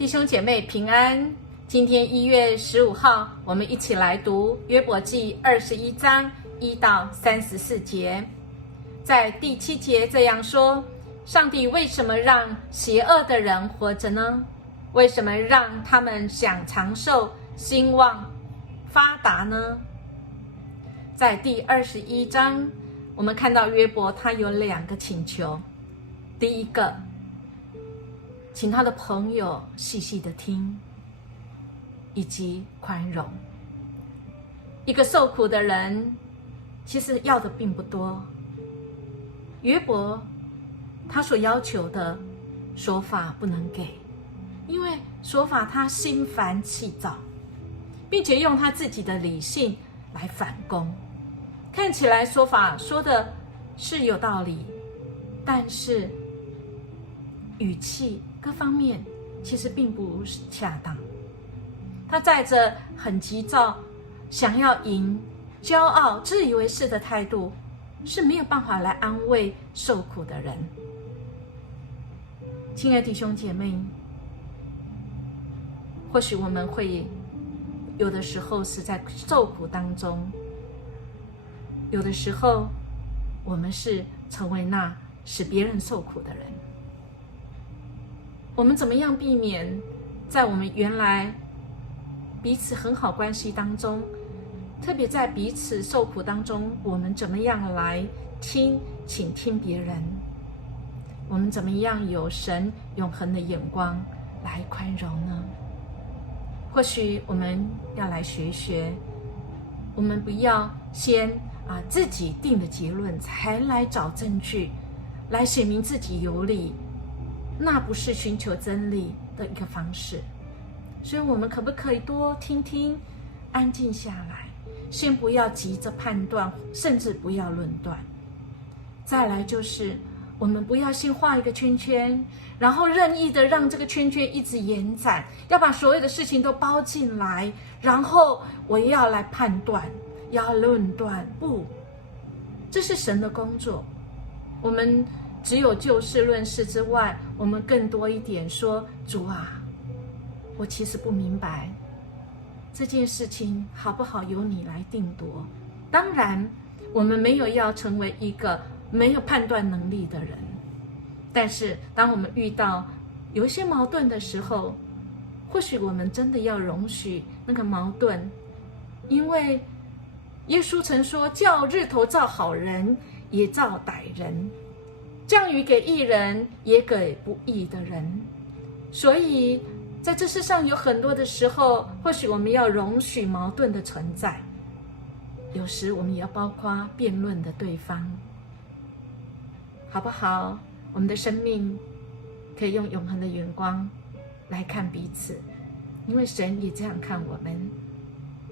弟兄姐妹平安。今天1月15号，我们一起来读约伯记21章1到34节。在第7节这样说：上帝为什么让邪恶的人活着呢？为什么让他们享长寿、兴旺、发达呢？在第21章，我们看到约伯他有2个请求。第一个，请他的朋友细细的听，以及宽容。一个受苦的人其实要的并不多。约伯他所要求的说法不能给，因为说法他心烦气躁，并且用他自己的理性来反攻。看起来说法说的是有道理，但是语气各方面其实并不恰当。他带着很急躁、想要赢、骄傲、自以为是的态度，是没有办法来安慰受苦的人。亲爱的弟兄姐妹，或许我们会有的时候是在受苦当中，有的时候我们是成为那使别人受苦的人。我们怎么样避免在我们原来彼此很好关系当中，特别在彼此受苦当中，我们怎么样来倾听别人？我们怎么样有神永恒的眼光来宽容呢？或许我们要来学，我们不要先自己定的结论才来找证据，来显明自己有理，那不是寻求真理的一个方式。所以我们可不可以多听听，安静下来，先不要急着判断，甚至不要论断。再来就是我们不要先画一个圈圈，然后任意的让这个圈圈一直延展，要把所有的事情都包进来，然后我要来判断，要论断。不，这是神的工作。我们只有就事论事之外，我们更多一点说，主啊，我其实不明白这件事情好不好由你来定夺。当然我们没有要成为一个没有判断能力的人，但是当我们遇到有一些矛盾的时候，或许我们真的要容许那个矛盾，因为耶稣曾说，叫日头照好人也照歹人，降雨给义人也给不义的人。所以在这世上有很多的时候，或许我们要容许矛盾的存在，有时我们也要包括辩论的对方，好不好？我们的生命可以用永恒的眼光来看彼此，因为神也这样看我们。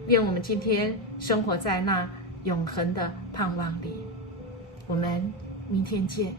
愿我们今天生活在那永恒的盼望里。我们明天见。